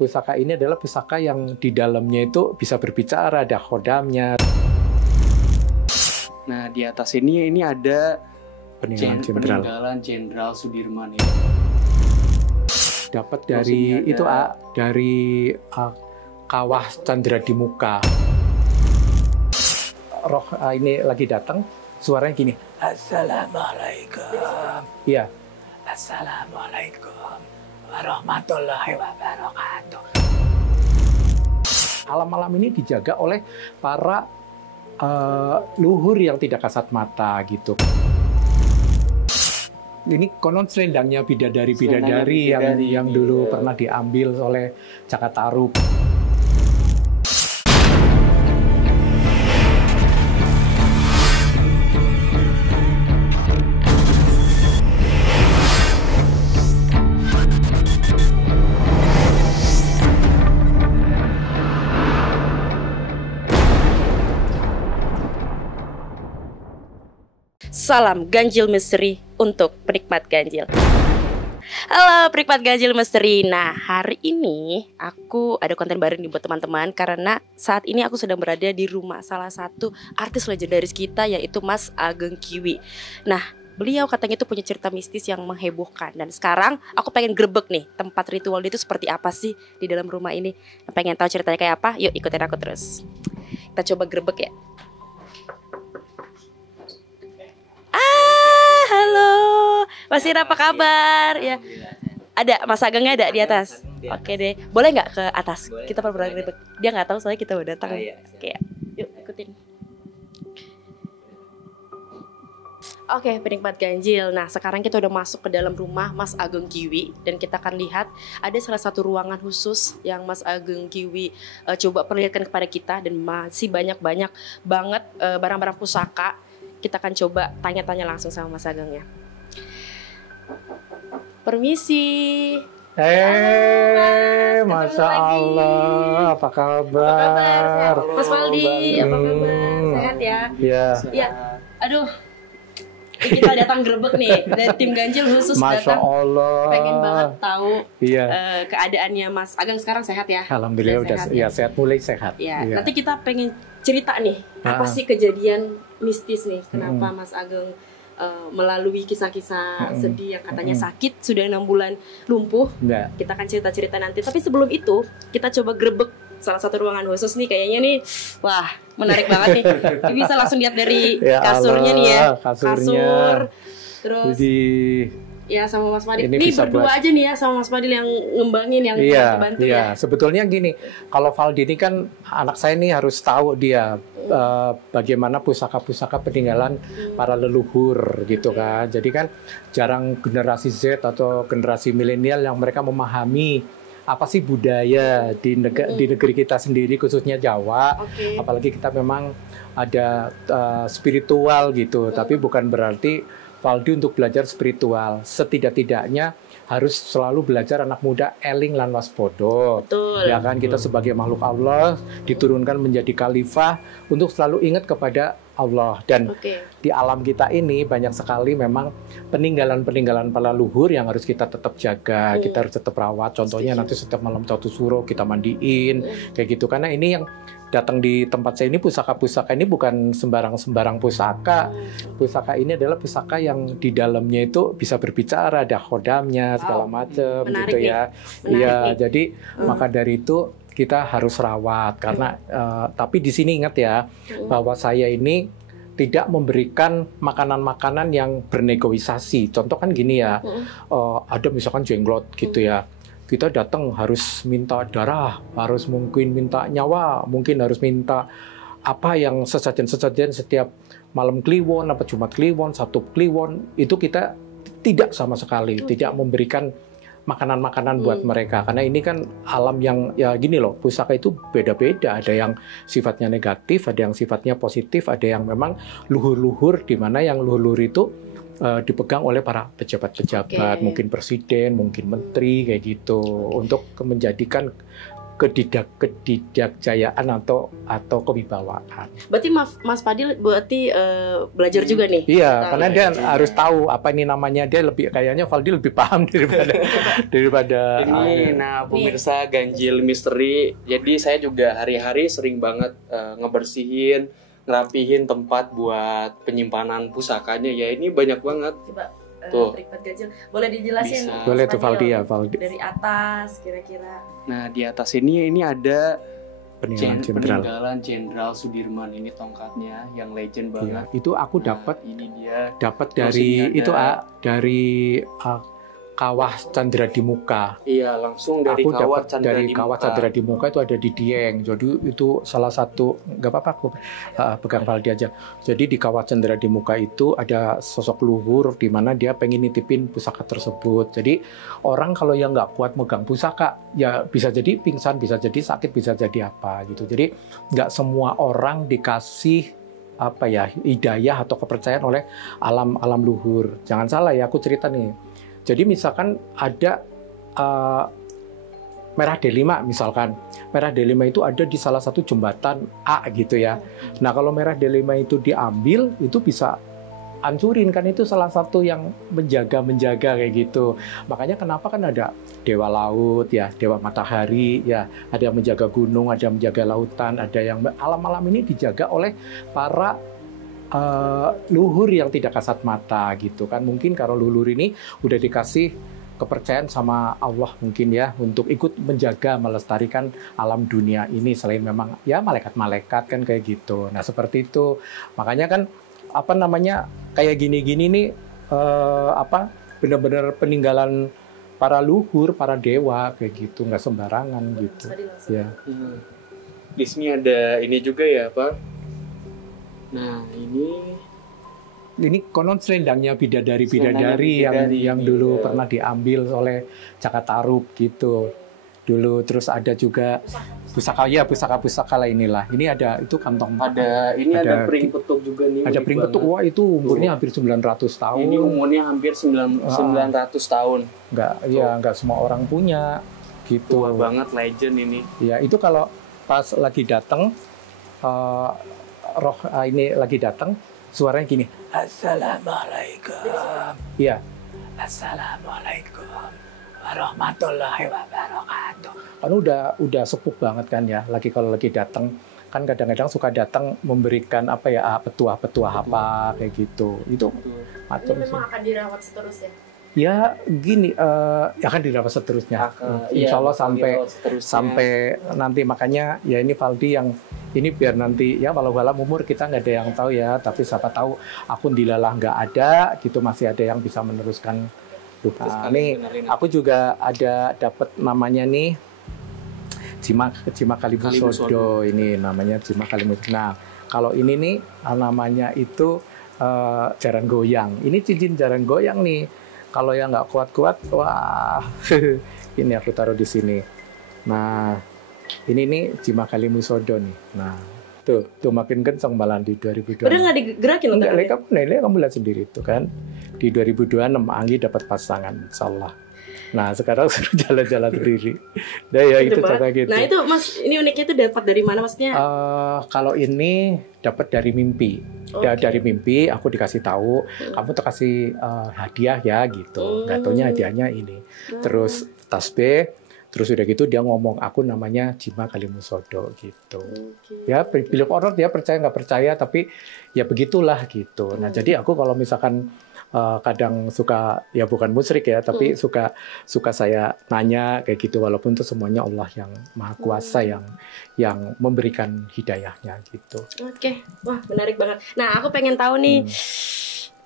Pusaka ini adalah pusaka yang di dalamnya itu bisa berbicara, ada khodamnya. Nah, di atas ini ada Peninggalan Jenderal Sudirman ya. Dapat dari itu dari Kawah Candra di Muka. Roh ini lagi datang, suaranya gini. Assalamualaikum. Iya. Assalamualaikum warahmatullahi wabarakatuh. Alam-alam ini dijaga oleh para luhur yang tidak kasat mata gitu. Ini konon selendangnya bidadari yang dulu pernah diambil oleh Cakataruk. Salam ganjil misteri untuk penikmat ganjil. Halo penikmat ganjil misteri. Nah, hari ini aku ada konten baru nih buat teman-teman, karena saat ini aku sedang berada di rumah salah satu artis legendaris kita, yaitu Mas Ageng Kiwi. Nah, beliau katanya itu punya cerita mistis yang menghebohkan. Dan sekarang aku pengen grebek nih, tempat ritual itu seperti apa sih di dalam rumah ini. Pengen tahu ceritanya kayak apa? Yuk ikutin aku terus. Kita coba grebek ya. Halo, Mas Ira, apa kabar? Ya, ada Mas Agengnya ada di atas. Oke deh, boleh nggak ke atas? Kita pernah grebek. Dia nggak tahu soalnya kita udah datang. Oke, yuk ikutin. Oke, penikmat ganjil. Nah, sekarang kita udah masuk ke dalam rumah Mas Ageng Kiwi, dan kita akan lihat ada salah satu ruangan khusus yang Mas Ageng Kiwi coba perlihatkan kepada kita, dan masih banyak banget barang-barang pusaka. Kita akan coba tanya-tanya langsung sama Mas Agengnya. Permisi. Masya Allah, apa kabar? Mas Waldi, apa kabar? Sehat ya? Iya. Iya. Aduh, kita datang grebek nih dari tim ganjil khusus. Masya datang. Allah. Pengen banget tahu keadaannya Mas Ageng sekarang sehat ya? Alhamdulillah udah sehat, mulai sehat. Ya, nanti kita pengen cerita nih, apa sih kejadian mistis nih, kenapa Mas Ageng melalui kisah-kisah sedih yang katanya sakit, sudah 6 bulan lumpuh. Kita akan cerita-cerita nanti. Tapi sebelum itu, kita coba grebek salah satu ruangan khusus nih, kayaknya nih, wah menarik banget nih. Bisa langsung lihat dari kasurnya nih ya, kasur, terus ya sama Mas Fadil. Ini berdua aja nih ya sama Mas Fadil yang ngembangin, yang bantu ya. Sebetulnya gini, kalau Valdi ini kan anak saya nih harus tahu dia bagaimana pusaka-pusaka peninggalan para leluhur gitu kan. Jadi kan jarang generasi Z atau generasi milenial yang mereka memahami apa sih budaya di negeri kita sendiri, khususnya Jawa. Apalagi kita memang ada spiritual gitu, tapi bukan berarti Valdi untuk belajar spiritual. Setidak-tidaknya harus selalu belajar anak muda eling lan waspodo. Ya kan, kita sebagai makhluk Allah diturunkan menjadi khalifah untuk selalu ingat kepada Allah. Dan di alam kita ini banyak sekali memang peninggalan-peninggalan para luhur yang harus kita tetap jaga, kita harus tetap rawat. Contohnya nanti setiap malam satu suro kita mandiin, kayak gitu. Karena ini yang datang di tempat saya ini, pusaka-pusaka ini bukan sembarang-sembarang pusaka. Pusaka ini adalah pusaka yang di dalamnya itu bisa berbicara, ada khodamnya, segala macam gitu ya. Iya, jadi maka dari itu kita harus rawat karena tapi di sini ingat ya bahwa saya ini tidak memberikan makanan-makanan yang bernegosiasi. Contoh kan gini ya, ada misalkan jenglot gitu ya. Kita datang harus minta darah, harus mungkin minta nyawa, mungkin harus minta apa yang sesajen-sesajen setiap malam Kliwon, apa Jumat Kliwon, Sabtu Kliwon, itu kita tidak sama sekali, tidak memberikan makanan-makanan buat mereka. Karena ini kan alam yang, ya gini loh, pusaka itu beda-beda. Ada yang sifatnya negatif, ada yang sifatnya positif, ada yang memang luhur-luhur, di mana yang luhur-luhur itu dipegang oleh para pejabat-pejabat, mungkin presiden, mungkin menteri, kayak gitu, untuk menjadikan kedidakjayaan atau kewibawaan. Berarti Mas Fadil belajar juga nih? Iya, karena dia harus tahu apa ini namanya. Dia kayaknya Fadil lebih paham daripada ini. Nah, pemirsa ganjil misteri. Jadi saya juga hari-hari sering banget ngebersihin, ngerapihin tempat buat penyimpanan pusakanya. Ya ini banyak banget. Coba tuh. Tripat ganjil. Boleh dijelasin? Boleh tuh Valdi ya, Valdi. Dari atas kira-kira. Nah, di atas ini ada peninggalan Jenderal Sudirman. Ini tongkatnya yang legend banget. Ya, itu aku ini dia dapat dari itu dari Kawah Candra di Muka. Iya, langsung dari aku Kawah dapat Candra dari Kawah Candra di Muka itu ada di Dieng. Jadi itu salah satu, nggak apa-apa aku pegang Valdi aja. Jadi di Kawah Candra di Muka itu ada sosok luhur di mana dia pengen nitipin pusaka tersebut. Jadi orang kalau yang nggak kuat megang pusaka, ya bisa jadi pingsan, bisa jadi sakit, bisa jadi apa gitu. Jadi nggak semua orang dikasih hidayah atau kepercayaan oleh alam luhur. Jangan salah ya, aku cerita nih. Jadi misalkan ada merah D5 misalkan. Merah D5 itu ada di salah satu jembatan A gitu ya. Nah kalau merah D5 itu diambil, itu bisa hancurin kan, itu salah satu yang menjaga kayak gitu. Makanya kenapa kan ada dewa laut ya, dewa matahari ya, ada yang menjaga gunung, ada yang menjaga lautan, ada yang alam-alam ini dijaga oleh para luhur yang tidak kasat mata gitu kan. Mungkin kalau luhur ini udah dikasih kepercayaan sama Allah mungkin ya untuk ikut menjaga melestarikan alam dunia ini, selain memang ya malaikat-malaikat kan kayak gitu. Nah seperti itu, makanya kan kayak gini-gini nih benar-benar peninggalan para luhur, para dewa kayak gitu, nggak sembarangan gitu ya. Di sini ada ini juga ya Pak. Nah ini konon selendangnya bidadari yang dulu pernah diambil oleh Cakatarub gitu dulu. Terus ada juga pusaka lah inilah. Ini ada itu kantong. Ada pring petuk juga nih. Ada pring petuk. Wah itu umurnya hampir 900 tahun. Ini umurnya hampir 900 tahun. Nggak semua orang punya gitu. Tua banget, legend ini. Ya itu kalau pas lagi datang ini lagi datang, suaranya gini, Assalamualaikum. Iya, Assalamualaikum warahmatullahi wabarakatuh. Kan udah sepuh banget kan ya. Kalau lagi datang kan kadang-kadang suka datang memberikan petuah-petuah apa kayak gitu. Itu memang akan dirawat seterusnya. Ya gini, akan dirawat seterusnya. Insya Allah sampai nanti. Makanya ya ini Valdi yang ini biar nanti ya walau umur kita nggak ada yang tahu ya, tapi siapa tahu akun dilalah nggak ada gitu, masih ada yang bisa meneruskan. Nih aku juga ada dapat namanya nih Jima Kalimusodo. Ini namanya Jima Kalimusodo. Nah kalau ini nih namanya itu jaran goyang. Ini cincin jaran goyang nih. Kalau yang nggak kuat-kuat, wah, ini aku taruh di sini. Nah, ini nih Jima Kalimusodo nih. Nah, tuh makin kencang malah di 2002. Udah nggak digerakin loh? Enggak, kamu lihat sendiri itu kan. Di 2026 Anggi dapat pasangan, insyaallah. Nah, sekarang sudah jalan-jalan sendiri. Nah, ya itu cara gitu. Nah, itu Mas, ini uniknya itu dapat dari mana maksudnya? Kalau ini dapat dari mimpi. Dari mimpi aku dikasih tahu, kamu tuh kasih hadiah ya gitu. Nggak taunya hadiahnya ini. Terus tasbih, terus udah gitu dia ngomong aku namanya Jima Kalimusodo gitu. Ya, pilih orang dia percaya nggak percaya, tapi ya begitulah gitu. Nah, jadi aku kalau misalkan kadang suka, ya bukan musyrik ya, tapi suka saya nanya kayak gitu, walaupun itu semuanya Allah yang Maha Kuasa yang memberikan hidayahnya gitu. Oke, wah menarik banget. Nah aku pengen tahu nih,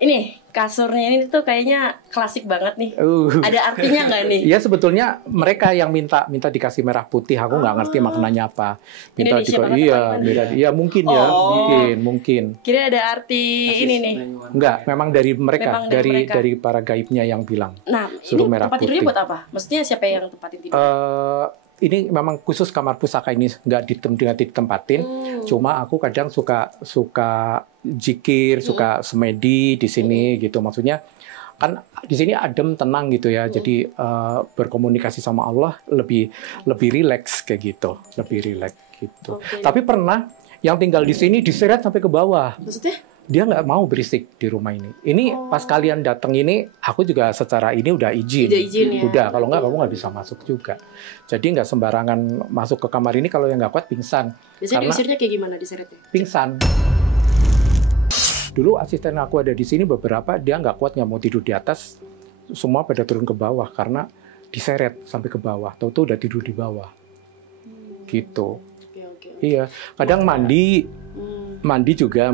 ini kasurnya ini tuh kayaknya klasik banget nih. Ada artinya nggak nih? Iya sebetulnya mereka yang minta dikasih merah putih. Aku nggak ngerti maknanya apa. Minta iya mungkin ya, mungkin. Kira ada arti ini nih? Enggak, memang dari mereka, dari para gaibnya yang bilang. Nah, suruh ini merah tempat putih. tidurnya buat apa? Maksudnya siapa yang tempatin tidur? Ini memang khusus kamar pusaka ini nggak ditempatin. Cuma aku kadang suka zikir, suka semedi di sini gitu. Maksudnya kan di sini adem, tenang gitu ya. Jadi berkomunikasi sama Allah lebih rileks kayak gitu, lebih rileks gitu. Tapi pernah yang tinggal di sini diseret sampai ke bawah. Maksudnya? Dia nggak mau berisik di rumah ini. Ini pas kalian datang ini, aku juga secara ini udah izin. Udah, kalau nggak kamu nggak bisa masuk juga. Jadi nggak sembarangan masuk ke kamar ini, kalau yang nggak kuat pingsan. Biasanya diusirnya kayak gimana diseretnya? Pingsan. Dulu asisten aku ada di sini beberapa, dia nggak kuat, nggak mau tidur di atas, semua pada turun ke bawah karena diseret sampai ke bawah. Tahu-tahu udah tidur di bawah. Gitu. Iya, kadang mandi juga,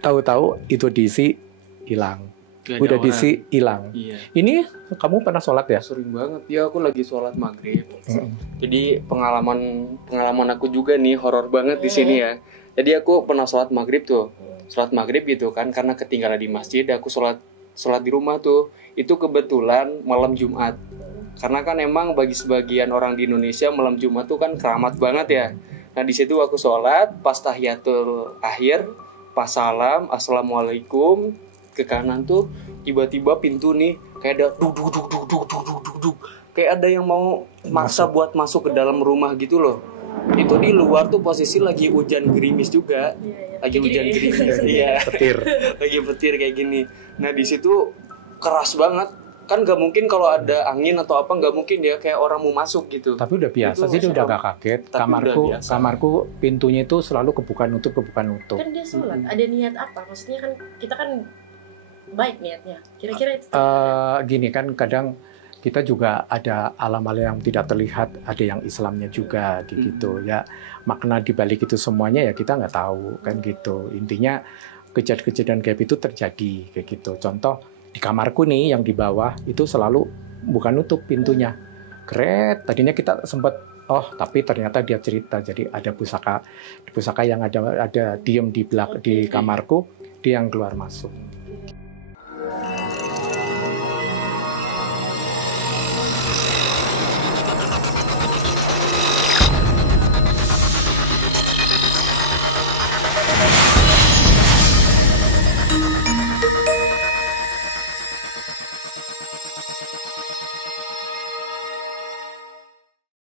tahu-tahu itu diisi hilang. Udah diisi hilang. Iya. Ini kamu pernah sholat ya? Sering banget. Ya, aku lagi sholat maghrib. Jadi pengalaman aku juga nih horor banget di sini ya. Jadi aku pernah sholat maghrib tuh. Sholat maghrib gitu kan, karena ketinggalan di masjid, aku sholat di rumah tuh. Itu kebetulan malam Jumat. Karena kan emang bagi sebagian orang di Indonesia malam Jumat tuh kan keramat banget ya. Nah di situ aku sholat, pas tahiyatul akhir, pas salam, assalamualaikum, ke kanan tuh tiba-tiba pintu nih kayak ada duk, kayak ada yang mau maksa buat masuk ke dalam rumah gitu loh. Itu di luar tuh posisi lagi hujan gerimis juga, lagi hujan gerimis, iya, lagi petir kayak gini. Nah di situ keras banget. Kan nggak mungkin kalau ada angin atau apa, nggak mungkin dia kayak orang mau masuk gitu. Tapi udah biasa sih, dia udah gak kaget. Kamarku pintunya itu selalu kebuka nutup. Kan dia sholat, ada niat apa? Maksudnya kan kita kan baik niatnya. Kira-kira itu. Gini kan kadang kita juga ada alam-alam yang tidak terlihat, ada yang Islamnya juga gitu ya. Makna dibalik itu semuanya ya kita nggak tahu kan gitu. Intinya kejadian gaib itu terjadi kayak gitu. Contoh di kamarku nih yang di bawah itu selalu bukan nutup pintunya. Kret, tadinya kita sempat tapi ternyata dia cerita, jadi ada pusaka yang ada diem di kamarku, dia yang keluar masuk.